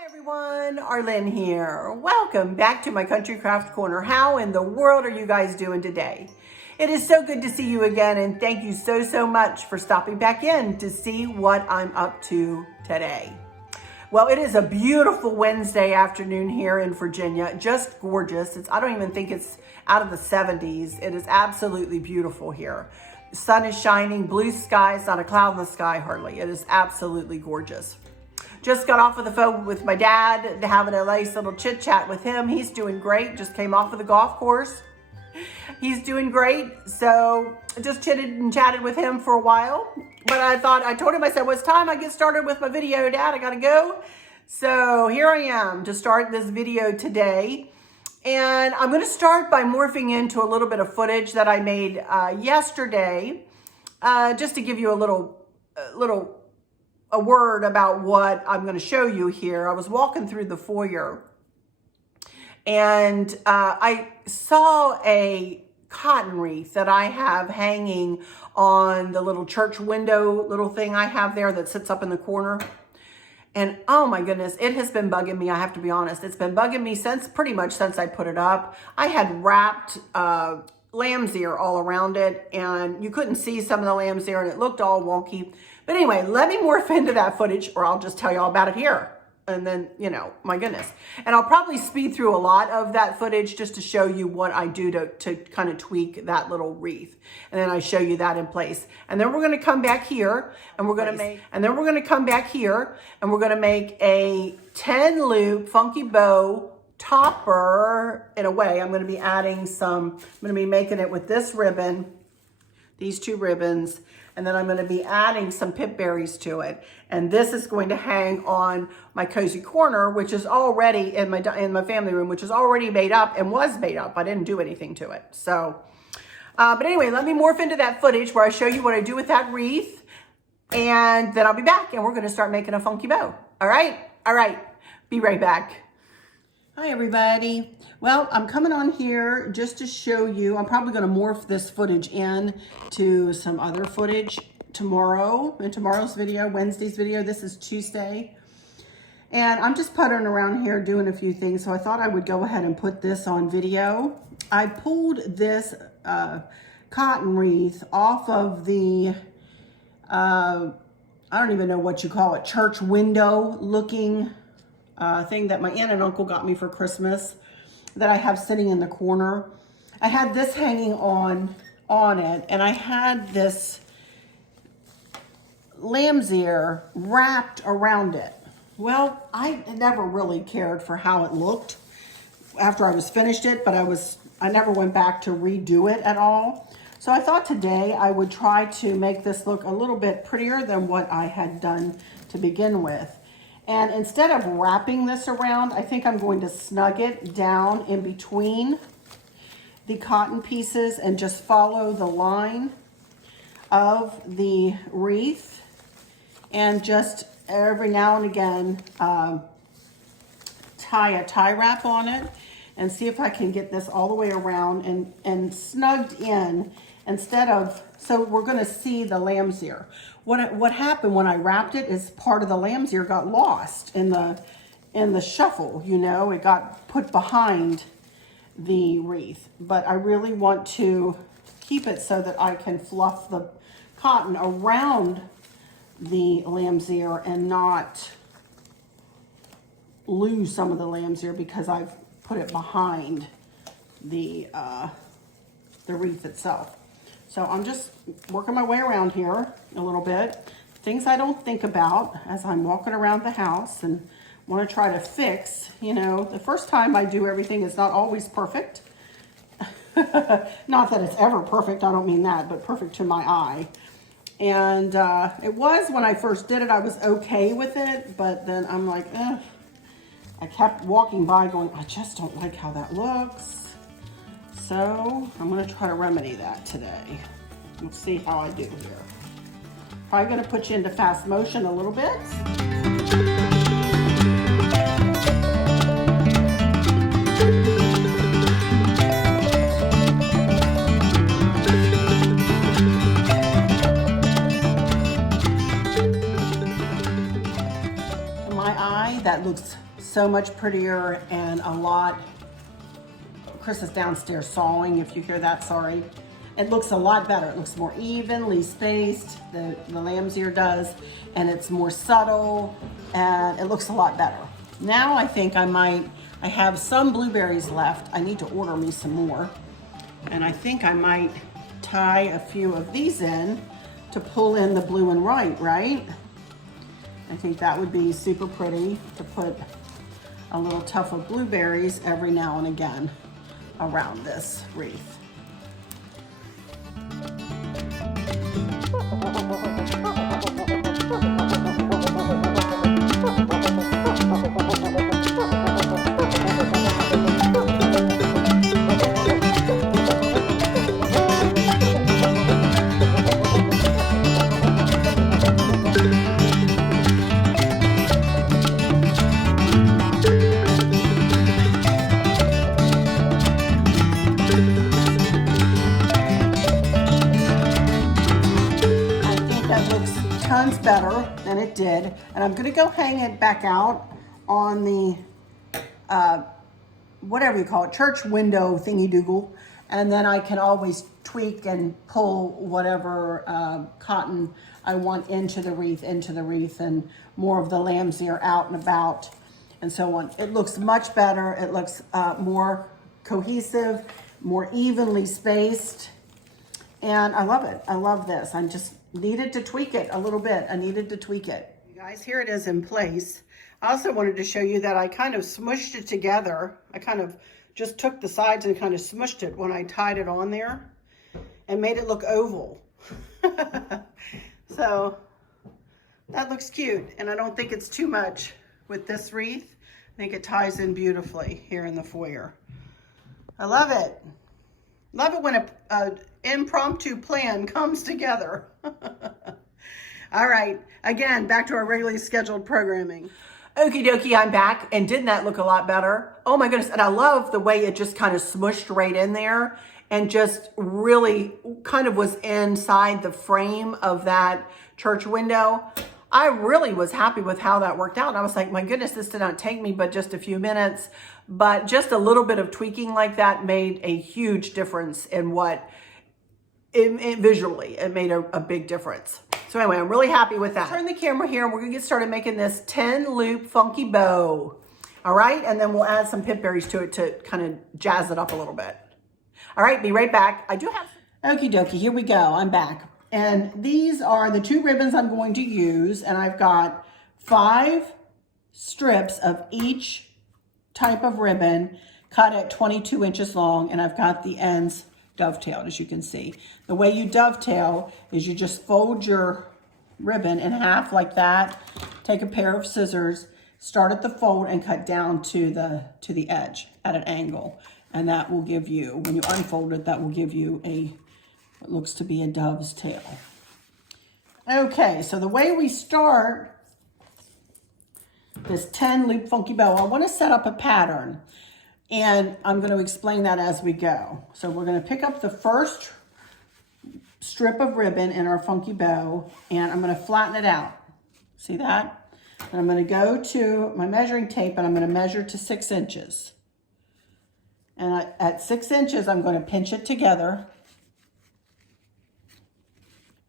Hi everyone, Arlene here. Welcome back to my Country Craft Corner. How in the world are you guys doing today? It is so good to see you again, and thank you so much for stopping back in to see what I'm up to today. Well, it is a beautiful Wednesday afternoon here in Virginia. Just gorgeous. I don't even think it's out of the 70s. It is absolutely beautiful here. The sun is shining, blue skies, not a cloud in the sky hardly. It is absolutely gorgeous. Just got off of the phone with my dad, having a nice little chit chat with him. He's doing great. Just came off of the golf course. He's doing great. So just chitted and chatted with him for a while. But I told him, I said, well, it's time I get started with my video, Dad. I got to go. So here I am to start this video today. And I'm going to start by morphing into a little bit of footage that I made yesterday, just to give you a word about what I'm going to show you here. I was walking through the foyer and I saw a cotton wreath that I have hanging on the little church window little thing I have there that sits up in the corner. And oh my goodness, it has been bugging me. I have to be honest. It's been bugging me pretty much since I put it up. I had wrapped lamb's ear all around it, and you couldn't see some of the lamb's ear, and it looked all wonky. But anyway, let me morph into that footage, or I'll just tell you all about it here. And then, you know, my goodness. And I'll probably speed through a lot of that footage just to show you what I do to kind of tweak that little wreath. And then I show you that in place. And then we're going to come back here and we're going to make, a 10 loop funky bow topper. In a way, I'm going to be adding I'm going to be making it with this ribbon, these two ribbons. And then I'm going to be adding some pip berries to it. And this is going to hang on my cozy corner, which is already in my family room, which is already made up and was made up. I didn't do anything to it. So, but anyway, let me morph into that footage where I show you what I do with that wreath. And then I'll be back and we're going to start making a funky bow. All right? All right. Be right back. Hi, everybody. Well, I'm coming on here just to show you. I'm probably going to morph this footage in to some other footage tomorrow, in tomorrow's video, Wednesday's video. This is Tuesday. And I'm just puttering around here doing a few things. So I thought I would go ahead and put this on video. I pulled this cotton wreath off of the, I don't even know what you call it, church window looking thing that my aunt and uncle got me for Christmas that I have sitting in the corner. I had this hanging on it, and I had this lamb's ear wrapped around it. Well, I never really cared for how it looked after I was finished it, but I never went back to redo it at all. So I thought today I would try to make this look a little bit prettier than what I had done to begin with. And instead of wrapping this around, I think I'm going to snug it down in between the cotton pieces and just follow the line of the wreath. And just every now and again, tie a tie wrap on it and see if I can get this all the way around and snugged in instead of, so we're going to see the lamb's ear. What happened when I wrapped it is part of the lamb's ear got lost in the shuffle, you know, it got put behind the wreath. But I really want to keep it so that I can fluff the cotton around the lamb's ear and not lose some of the lamb's ear because I've put it behind the wreath itself. So I'm just working my way around here a little bit. Things I don't think about as I'm walking around the house and want to try to fix. You know, the first time I do everything is not always perfect. Not that it's ever perfect, I don't mean that, but perfect to my eye. And it was when I first did it, I was okay with it, but then I'm like, I kept walking by going, I just don't like how that looks. So I'm going to try to remedy that today. Let's see how I do here. Probably going to put you into fast motion a little bit. To my eye, that looks looks so much prettier and a lot. Chris is downstairs sawing, if you hear that, sorry. It looks a lot better. It looks more evenly spaced, the lamb's ear does, and it's more subtle, and it looks a lot better. Now I think I have some blueberries left. I need to order me some more. And I think I might tie a few of these in to pull in the blue and white, right? I think that would be super pretty to put a little tuft of blueberries every now and again around this wreath. Tons better than it did, and I'm gonna go hang it back out on the whatever you call it, church window thingy-doogle, and then I can always tweak and pull whatever cotton I want into the wreath, and more of the lamb's ear out and about and so on. It looks much better. It looks more cohesive, more evenly spaced, and I love it. I love this. I just needed to tweak it a little bit. I needed to tweak it. You guys, here it is in place. I also wanted to show you that I kind of smushed it together. I kind of just took the sides and kind of smushed it when I tied it on there and made it look oval. So that looks cute, and I don't think it's too much with this wreath. I think it ties in beautifully here in the foyer. I love it. Love it when a impromptu plan comes together. All right, again, back to our regularly scheduled programming. Okie dokie, I'm back, and didn't that look a lot better? Oh my goodness, and I love the way it just kind of smushed right in there and just really kind of was inside the frame of that church window. I really was happy with how that worked out. And I was like, my goodness, this did not take me but just a few minutes, but just a little bit of tweaking like that made a huge difference in visually, it made a big difference. So anyway, I'm really happy with that. Turn the camera here and we're gonna get started making this 10 loop funky bow. All right, and then we'll add some pip berries to it to kind of jazz it up a little bit. All right, be right back. I do have, okie dokie, here we go, I'm back. And these are the 2 ribbons I'm going to use, and I've got 5 strips of each type of ribbon cut at 22 inches long, and I've got the ends dovetailed, as you can see. The way you dovetail is you just fold your ribbon in half like that, take a pair of scissors, start at the fold and cut down to the edge at an angle. And that will give you, when you unfold it, that will give you what looks to be a dove's tail. Okay, so the way we start this 10 loop funky bow, I want to set up a pattern. And I'm going to explain that as we go. So we're going to pick up the first strip of ribbon in our funky bow, and I'm going to flatten it out. See that? And I'm going to go to my measuring tape, and I'm going to measure to 6 inches. And at 6 inches, I'm going to pinch it together.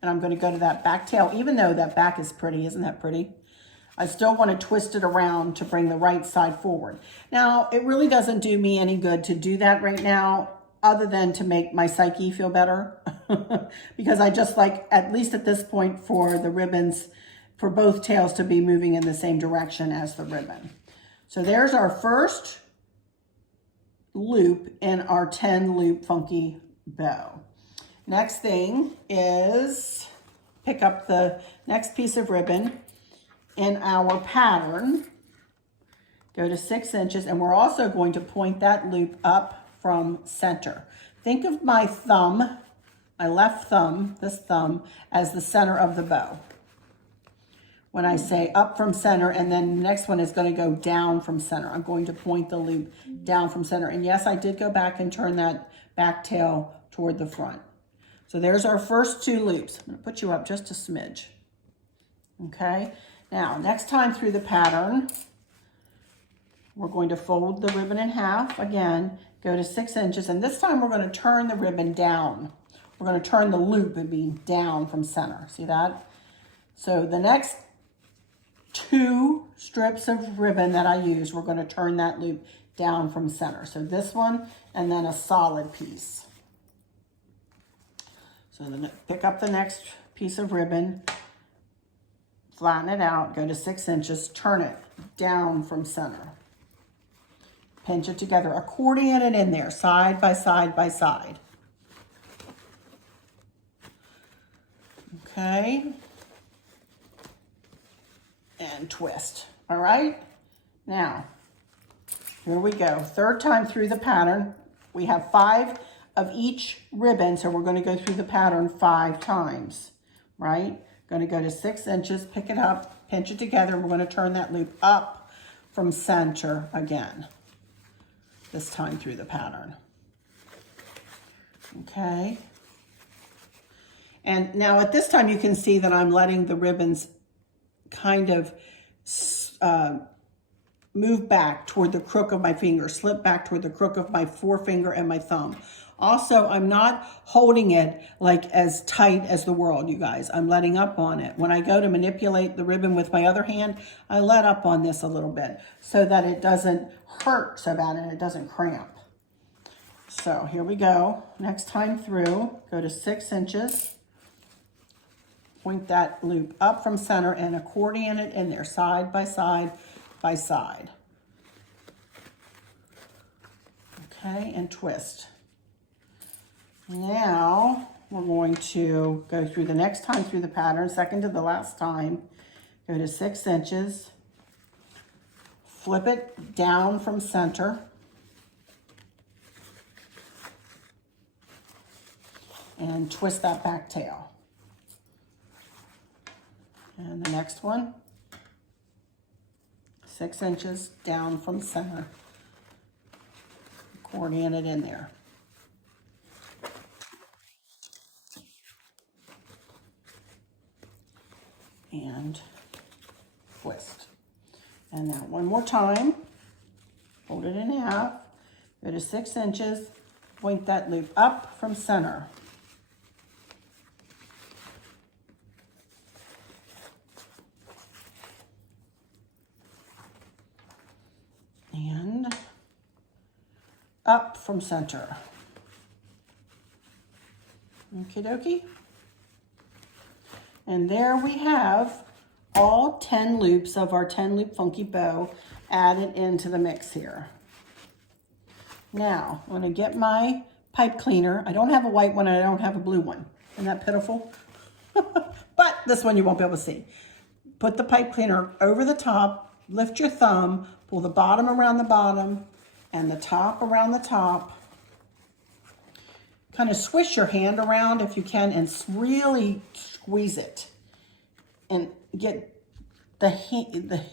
And I'm going to go to that back tail, even though that back is pretty. Isn't that pretty? I still want to twist it around to bring the right side forward. Now, it really doesn't do me any good to do that right now, other than to make my psyche feel better. Because I just like, at least at this point, for the ribbons, for both tails to be moving in the same direction as the ribbon. So there's our first loop in our 10 loop funky bow. Next thing is pick up the next piece of ribbon in our pattern, go to 6 inches, and we're also going to point that loop up from center. Think of my thumb, my left thumb, this thumb, as the center of the bow. When I say up from center, and then the next one is going to go down from center. I'm going to point the loop down from center. And yes, I did go back and turn that back tail toward the front. So there's our first 2 loops. I'm going to put you up just a smidge. Okay. Now, next time through the pattern, We're going to fold the ribbon in half again, go to 6 inches, and this time we're going to turn the ribbon down. We're going to turn the loop and be down from center. See that? So the next 2 strips of ribbon that I use, we're going to turn that loop down from center. So this one and then a solid piece. So then pick up the next piece of ribbon, flatten it out, go to 6 inches, turn it down from center. Pinch it together, accordion it in there, side by side by side. Okay. And twist. All right. Now, here we go. 3rd time through the pattern. We have 5 of each ribbon, so we're going to go through the pattern 5 times, right? Going to go to 6 inches, pick it up, pinch it together. We're going to turn that loop up from center again. This time through the pattern. Okay. And now at this time you can see that I'm letting the ribbons kind of move back toward the crook of my finger, slip back toward the crook of my forefinger and my thumb. Also, I'm not holding it like as tight as the world, you guys. I'm letting up on it. When I go to manipulate the ribbon with my other hand, I let up on this a little bit so that it doesn't hurt so bad and it doesn't cramp. So here we go. Next time through, go to 6 inches. Point that loop up from center and accordion it in there, side by side by side. Okay, and twist. Now we're going to go through the next time through the pattern, second to the last time. Go to 6 inches, flip it down from center, and twist that back tail. And the next one, 6 inches down from center, accordion it in there. And twist. And now one more time, fold it in half, go to 6 inches, point that loop up from center. And up from center. Okie dokie. And there we have all 10 loops of our 10 loop funky bow added into the mix here. Now, I'm going to get my pipe cleaner. I don't have a white one and I don't have a blue one. Isn't that pitiful? But this one you won't be able to see. Put the pipe cleaner over the top, lift your thumb, pull the bottom around the bottom and the top around the top. Kind of swish your hand around if you can and really squeeze it and get the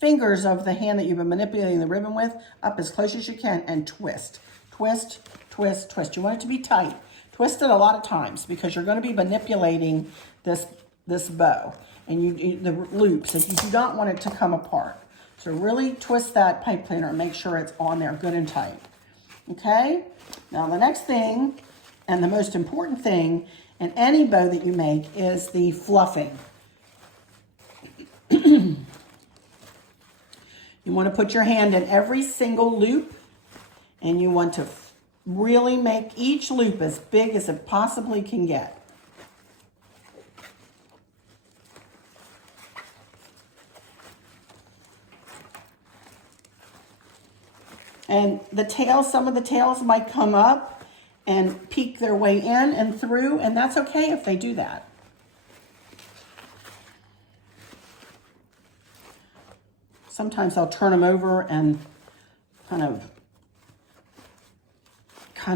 fingers of the hand that you've been manipulating the ribbon with up as close as you can and twist, twist, twist, twist. You want it to be tight. Twist it a lot of times because you're going to be manipulating this bow and the loops, and you do not want it to come apart. So really twist that pipe cleaner and make sure it's on there good and tight. Okay? Now the next thing, and the most important thing in any bow that you make, is the fluffing. You want to put your hand in every single loop, and you want to really make each loop as big as it possibly can get. And the tails, some of the tails might come up and peek their way in and through, and that's okay if they do that. Sometimes I'll turn them over and kind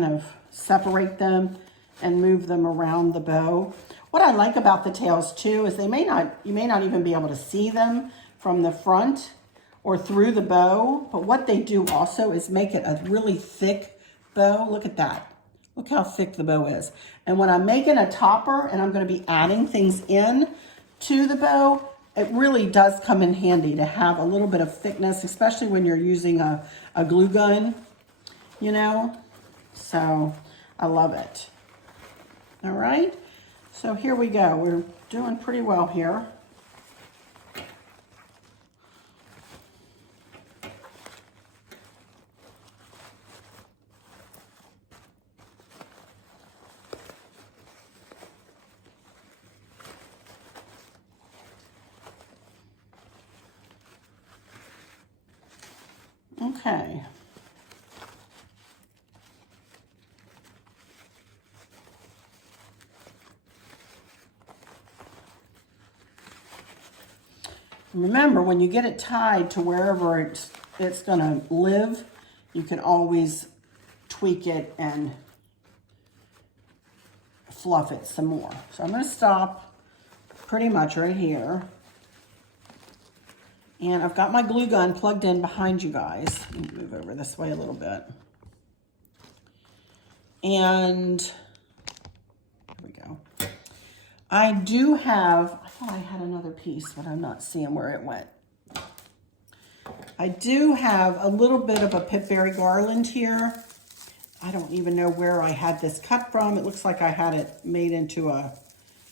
of separate them and move them around the bow. What I like about the tails too is you may not even be able to see them from the front or through the bow, but what they do also is make it a really thick bow. Look at that. Look how thick the bow is. And when I'm making a topper and I'm going to be adding things in to the bow, it really does come in handy to have a little bit of thickness, especially when you're using a glue gun, you know? So I love it. All right, so here we go. We're doing pretty well here. Okay. Remember, when you get it tied to wherever it's going to live, you can always tweak it and fluff it some more. So I'm going to stop pretty much right here. And I've got my glue gun plugged in behind you guys. Let me move over this way a little bit. And here we go. I do have, I thought I had another piece, but I'm not seeing where it went. I do have a little bit of a pipberry garland here. I don't even know where I had this cut from. It looks like I had it made into a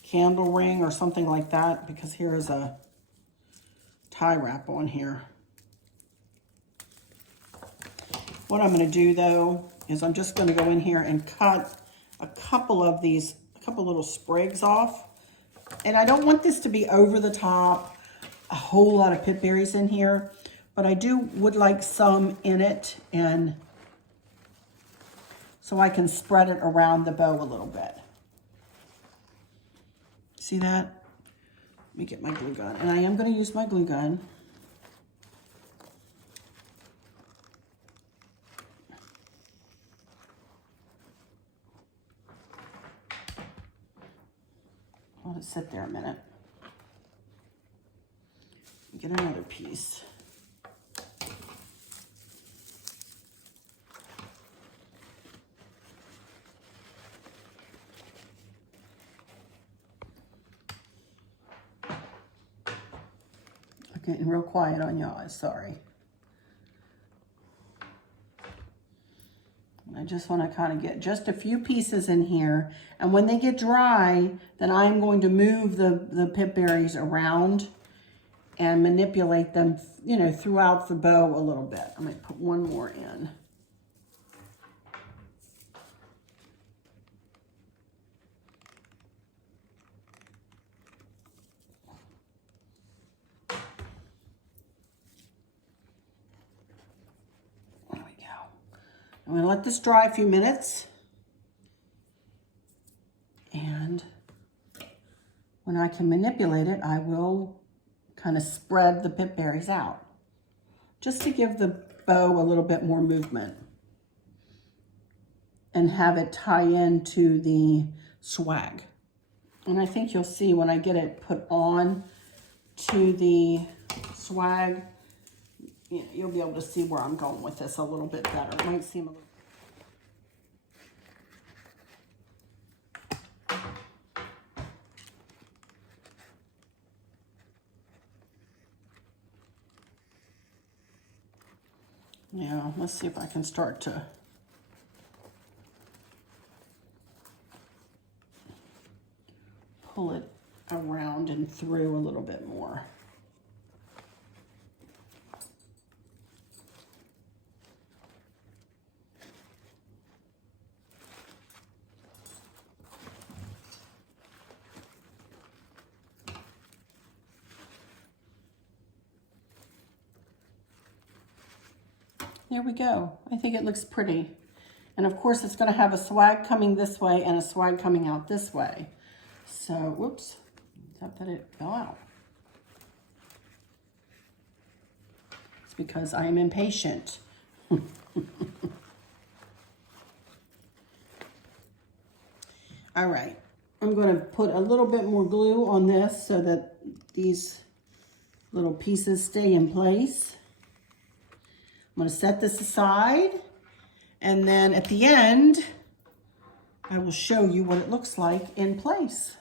candle ring or something like that, because here is a tie wrap on here. What I'm going to do though is I'm just going to go in here and cut a couple of these, a couple little sprigs off. And I don't want this to be over the top, a whole lot of pipberries in here, but I would like some in it, and so I can spread it around the bow a little bit. See that? Let me get my glue gun, and I am going to use my glue gun. I'll let it sit there a minute. Get another piece. I'm getting real quiet on y'all, sorry. I just want to kind of get just a few pieces in here, and when they get dry, then I'm going to move the pipberries around and manipulate them, you know, throughout the bow a little bit. I'm going to put one more in. I'm going to let this dry a few minutes, and when I can manipulate it, I will kind of spread the pipberries out just to give the bow a little bit more movement and have it tie into the swag. And I think you'll see when I get it put on to the swag, you'll be able to see where I'm going with this a little bit better. It might seem a little... Yeah, let's see if I can start to pull it around and through a little bit more. There we go. I think it looks pretty. And of course it's going to have a swag coming this way and a swag coming out this way. So, whoops, except that it fell out. It's because I am impatient. All right, I'm going to put a little bit more glue on this so that these little pieces stay in place. I'm going to set this aside, and then at the end, I will show you what it looks like in place.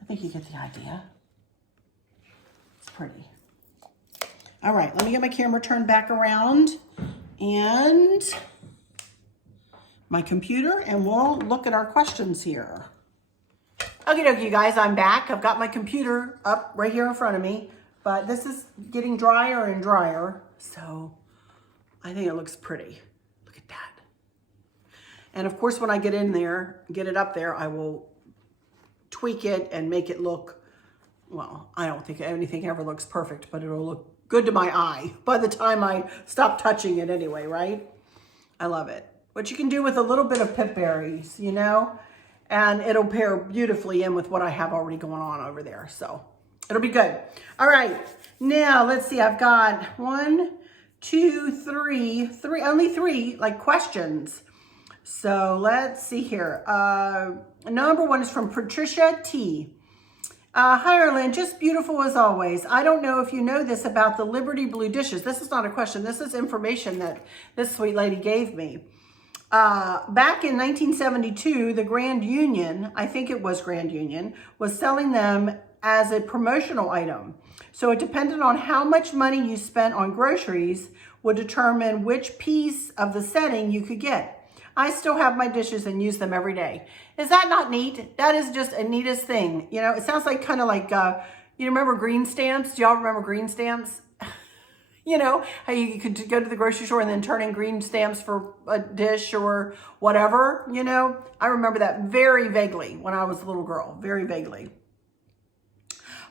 I think you get the idea. pretty. All right, let me get my camera turned back around and my computer, and we'll look at our questions here. Okie dokie, you guys, I'm back. I've got my computer up right here in front of me, but this is getting drier and drier, so I think it looks pretty. Look at that. And of course, when I get in there, get it up there, I will tweak it and make it look, well, I don't think anything ever looks perfect, but it'll look good to my eye by the time I stop touching it anyway, right? I love it. What you can do with a little bit of pip berries, you know, and it'll pair beautifully in with what I have already going on over there. So it'll be good. All right, now let's see. I've got 1, 2, 3, only 3 like questions. So let's see here. Number 1 is from Patricia T. Hi, Arlene, just beautiful as always. I don't know if you know this about the Liberty Blue dishes. This is not a question. This is information that this sweet lady gave me. Back in 1972, the Grand Union, I think it was Grand Union, was selling them as a promotional item. So it depended on how much money you spent on groceries would determine which piece of the setting you could get. I still have my dishes and use them every day. Is that not neat? That is just a neatest thing. You know, it sounds like kind of like, you remember green stamps? Do y'all remember green stamps? You know, how you could go to the grocery store and then turn in green stamps for a dish or whatever, you know? I remember that very vaguely when I was a little girl, very vaguely.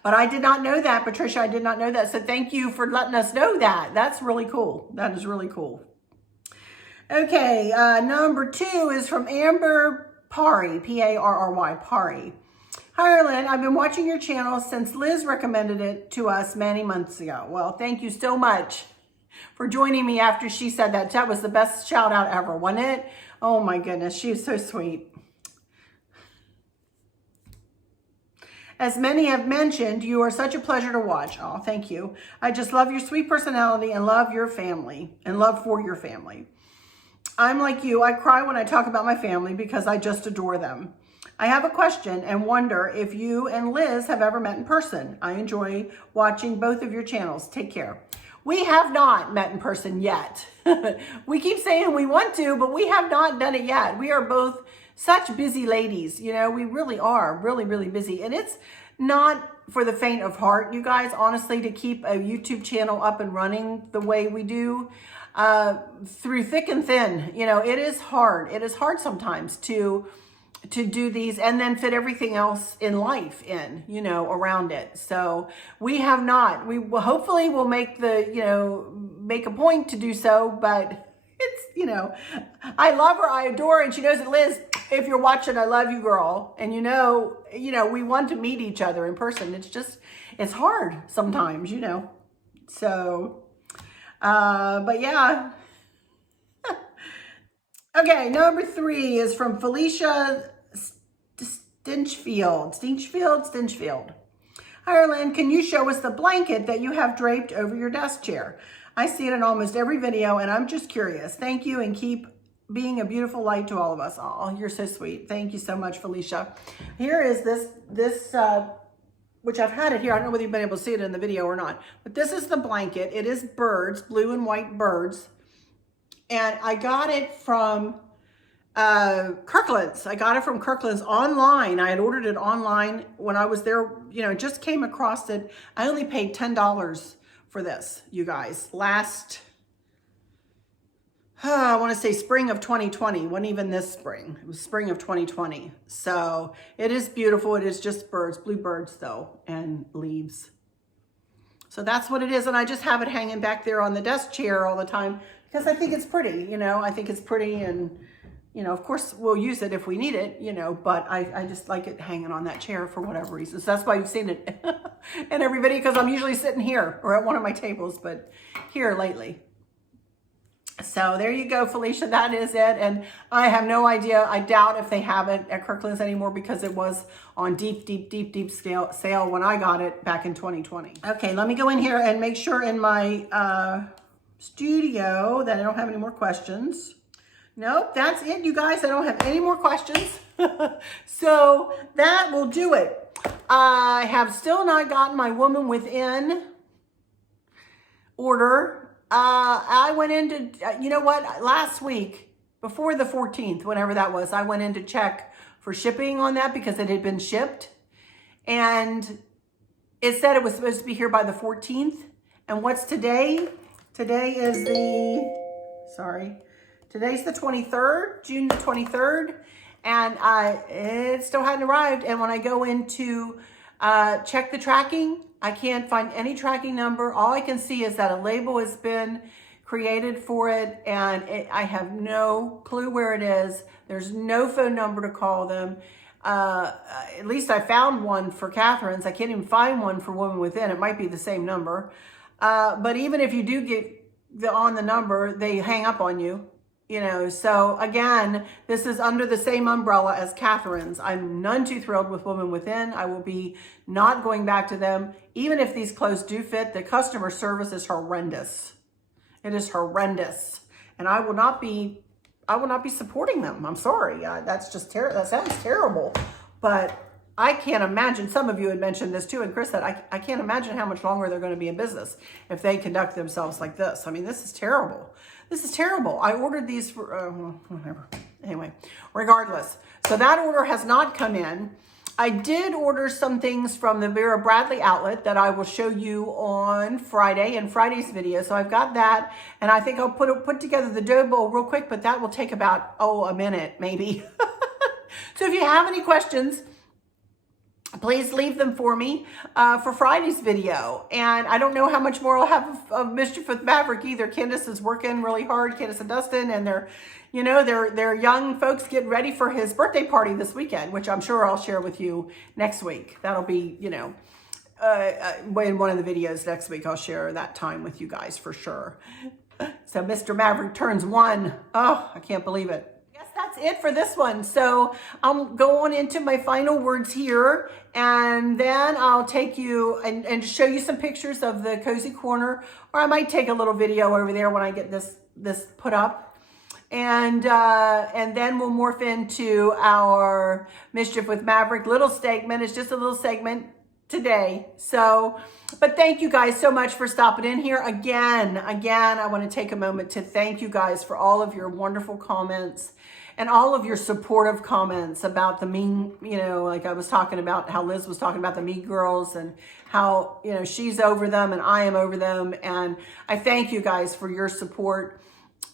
But I did not know that, Patricia, I did not know that. So thank you for letting us know that. That's really cool. That is really cool. Okay, number 2 is from Amber Pari, P-A-R-R-Y, Pari. Hi, Arlene. I've been watching your channel since Liz recommended it to us many months ago. Well, thank you so much for joining me after she said that. That was the best shout out ever, wasn't it? Oh my goodness, she is so sweet. As many have mentioned, you are such a pleasure to watch. Oh, thank you. I just love your sweet personality and love your family and love for your family. I'm like you, I cry when I talk about my family because I just adore them. I have a question and wonder if you and Liz have ever met in person. I enjoy watching both of your channels. Take care. We have not met in person yet. We keep saying we want to, but we have not done it yet. We are both such busy ladies. You know, we really are really, really busy. And it's not for the faint of heart, you guys, honestly, to keep a YouTube channel up and running the way we do. Through thick and thin, you know, it is hard. It is hard sometimes to do these and then fit everything else in life in, you know, around it. So we have not, we will hopefully will make the, you know, make a point to do so, but it's, you know, I love her. I adore her. And she knows it. Liz, if you're watching, I love you, girl. And you know, we want to meet each other in person. It's just, it's hard sometimes, you know, so but yeah. Okay, number 3 is from Felicia Stinchfield. Hi, Arlene, can you show us the blanket that you have draped over your desk chair? I see it in almost every video and I'm just curious. Thank you and keep being a beautiful light to all of us. Oh, you're so sweet. Thank you so much, Felicia. Here is this which I've had it here. I don't know whether you've been able to see it in the video or not, but this is the blanket. It is birds, blue and white birds. And I got it from Kirkland's. I got it from Kirkland's online. I had ordered it online when I was there, you know, just came across it. I only paid $10 for this, you guys. Last, I want to say spring of 2020. Wasn't even this spring. It was spring of 2020. So it is beautiful. It is just birds, blue birds though, and leaves. So that's what it is. And I just have it hanging back there on the desk chair all the time because I think it's pretty, you know, I think it's pretty and, you know, of course we'll use it if we need it, you know, but I just like it hanging on that chair for whatever reason. So that's why you've seen it in every video because I'm usually sitting here or at one of my tables, but here lately. So there you go, Felicia, that is it. And I have no idea. I doubt if they have it at Kirkland's anymore because it was on deep sale when I got it back in 2020. Okay, let me go in here and make sure in my studio that I don't have any more questions. Nope, that's it, you guys. I don't have any more questions. So that will do it. I have still not gotten my Woman Within order, I went into, you know what, last week, before the 14th, whenever that was, I went in to check for shipping on that because it had been shipped. And it said it was supposed to be here by the 14th. And what's today? Today is today's the 23rd, June the 23rd. And it still hadn't arrived. And when I go in to check the tracking, I can't find any tracking number. All I can see is that a label has been created for it, and I have no clue where it is. There's no phone number to call them. At least I found one for Catherine's. I can't even find one for Woman Within. It might be the same number. But even if you do get on the number, they hang up on you. You know, so again, this is under the same umbrella as Catherine's. I'm none too thrilled with Woman Within. I will be not going back to them. Even if these clothes do fit, the customer service is horrendous. It is horrendous. And I will not be supporting them. I'm sorry. That's just terrible. That sounds terrible. But I can't imagine, some of you had mentioned this too, and Chris said, I can't imagine how much longer they're going to be in business if they conduct themselves like this. I mean, this is terrible. This is terrible. I ordered these for, whatever. Anyway, regardless. So that order has not come in. I did order some things from the Vera Bradley outlet that I will show you on Friday in Friday's video. So I've got that, and I think I'll put together the dough bowl real quick, but that will take about, a minute maybe. So if you have any questions, please leave them for me for Friday's video. And I don't know how much more I'll have of Mischief with Maverick either. Candace is working really hard, Candace and Dustin, and they're young folks getting ready for his birthday party this weekend, which I'm sure I'll share with you next week. That'll be, in one of the videos next week, I'll share that time with you guys for sure. So Mr. Maverick turns 1. Oh, I can't believe it. That's it for this one. So I'll go on into my final words here, and then I'll take you and show you some pictures of the cozy corner, or I might take a little video over there when I get this put up, and then we'll morph into our Mischief with Maverick little segment. It's just a little segment today. So, but thank you guys so much for stopping in here again. I want to take a moment to thank you guys for all of your wonderful comments and all of your supportive comments about the mean, like I was talking about how Liz was talking about the Mean Girls and how, she's over them and I am over them. And I thank you guys for your support.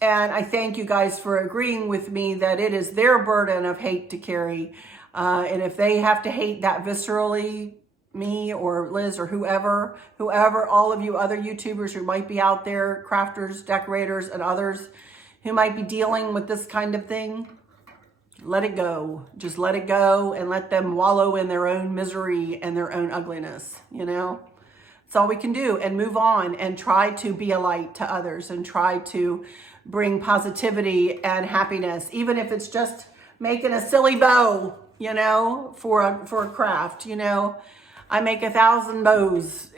And I thank you guys for agreeing with me that it is their burden of hate to carry. And if they have to hate that viscerally, me or Liz or whoever, all of you other YouTubers who might be out there, crafters, decorators, and others who might be dealing with this kind of thing, let it go. Just let it go and let them wallow in their own misery and their own ugliness, That's all we can do, and move on and try to be a light to others and try to bring positivity and happiness, even if it's just making a silly bow, for a craft, I make 1,000 bows,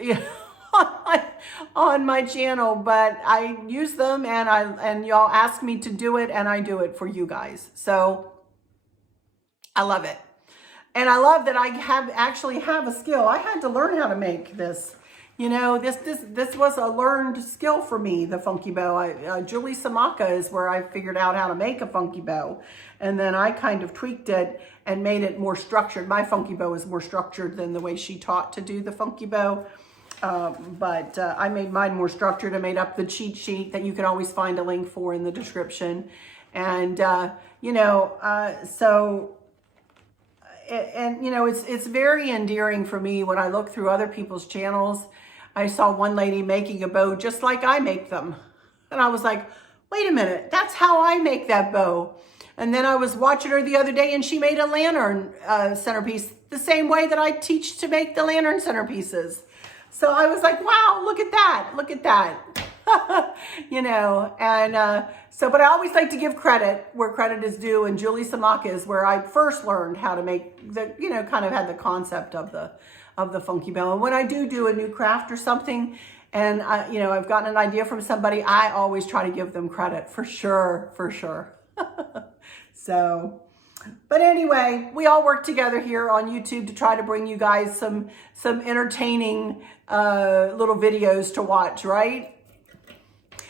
on my channel, but I use them and y'all ask me to do it, and I do it for you guys. So I love it. And I love that I actually have a skill. I had to learn how to make this. This was a learned skill for me, the funky bow. Julie Samaka is where I figured out how to make a funky bow. And then I kind of tweaked it and made it more structured. My funky bow is more structured than the way she taught to do the funky bow. But I made mine more structured. I made up the cheat sheet that you can always find a link for in the description. And, it's very endearing for me when I look through other people's channels. I saw one lady making a bow just like I make them. And I was like, wait a minute, that's how I make that bow. And then I was watching her the other day and she made a lantern centerpiece the same way that I teach to make the lantern centerpieces. So I was like, wow, look at that. Look at that. But I always like to give credit where credit is due. And Julie Samaka is where I first learned how to make kind of had the concept of the funky bow. And when I do a new craft or something, and I've gotten an idea from somebody, I always try to give them credit for sure. So, but anyway, we all work together here on YouTube to try to bring you guys some entertaining little videos to watch, right?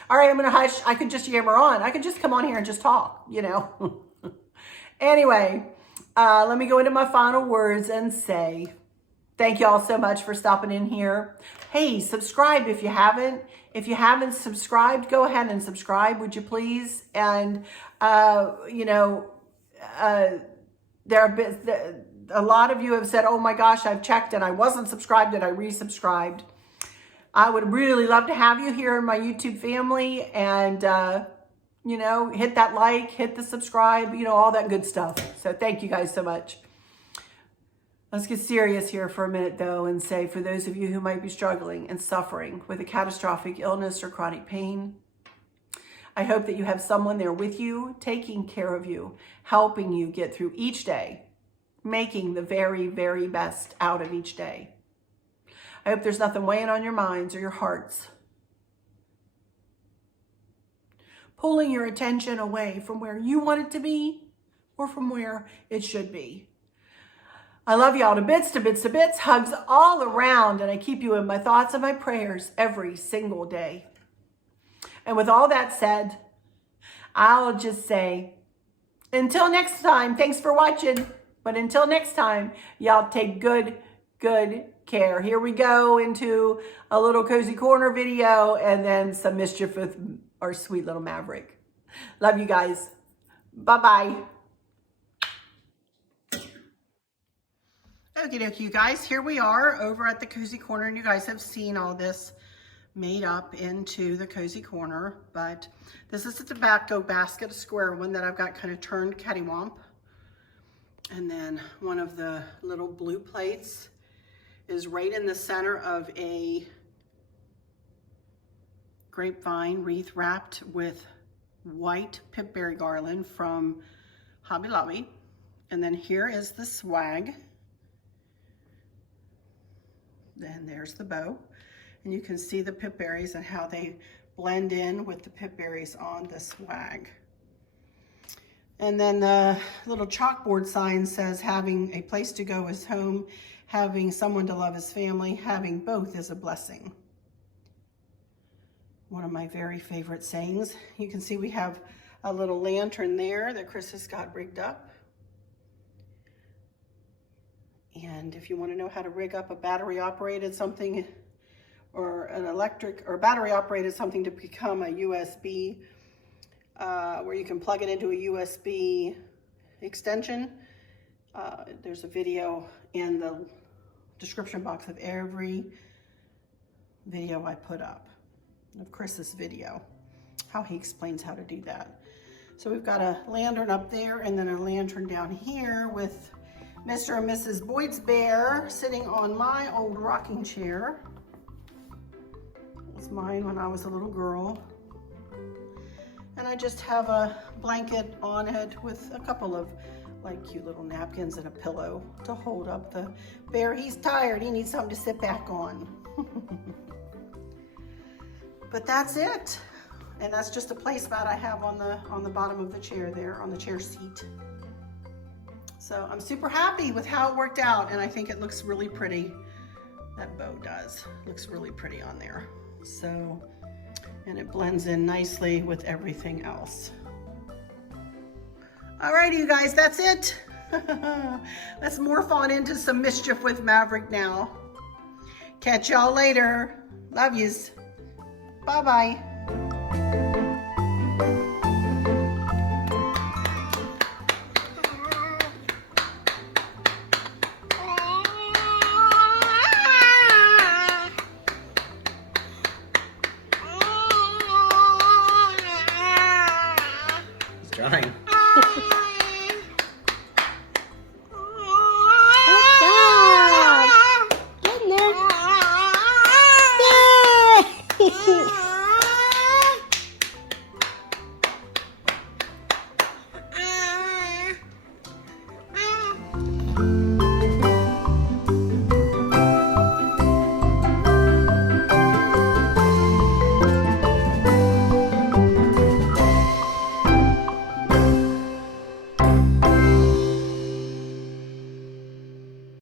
All right, I'm going to hush. I could just yammer on. I could just come on here and just talk, you know. Anyway, let me go into my final words and say thank you all so much for stopping in here. Hey, subscribe if you haven't. If you haven't subscribed, go ahead and subscribe, would you please? And, you know, there have been, a lot of you have said, oh my gosh, I've checked and I wasn't subscribed and I resubscribed. I would really love to have you here in my YouTube family, and, you know, hit that like, hit the subscribe, you know, all that good stuff. So thank you guys so much. Let's get serious here for a minute, though, and say, for those of you who might be struggling and suffering with a catastrophic illness or chronic pain, I hope that you have someone there with you, taking care of you, helping you get through each day, making the very, very best out of each day. I hope there's nothing weighing on your minds or your hearts, pulling your attention away from where you want it to be or from where it should be. I love y'all to bits, to bits, to bits. Hugs all around, and I keep you in my thoughts and my prayers every single day. And with all that said, I'll just say, until next time, thanks for watching. But until next time, y'all take good care. Here we go into a little cozy corner video and then some mischief with our sweet little Maverick. Love you guys. Bye-bye. Okie dokie, you guys. Here we are over at the cozy corner, and you guys have seen all this made up into the cozy corner, but this is a tobacco basket, a square one that I've got kind of turned cattywomp. And then one of the little blue plates is right in the center of a grapevine wreath wrapped with white pipberry garland from Hobby Lobby. And then here is the swag. Then there's the bow. And you can see the pipberries and how they blend in with the pipberries on the swag. And then the little chalkboard sign says, having a place to go is home, having someone to love is family, having both is a blessing. One of my very favorite sayings. You can see we have a little lantern there that Chris has got rigged up. And if you want to know how to rig up a battery operated something, or an electric or battery operated something to become a USB, where you can plug it into a USB extension, there's a video in the description box of every video I put up, of Chris's video, how he explains how to do that. So we've got a lantern up there and then a lantern down here with Mr. and Mrs. Boyd's bear sitting on my old rocking chair. It was mine when I was a little girl. And I just have a blanket on it with a couple of like cute little napkins and a pillow to hold up the bear. He's tired, he needs something to sit back on. But that's it. And that's just a placemat I have on the bottom of the chair there, on the chair seat. So I'm super happy with how it worked out, and I think it looks really pretty. That bow does. Looks really pretty on there. So, and it blends in nicely with everything else. Alrighty, you guys, that's it. Let's morph on into some mischief with Maverick now. Catch y'all later. Love yous. Bye-bye. He's trying.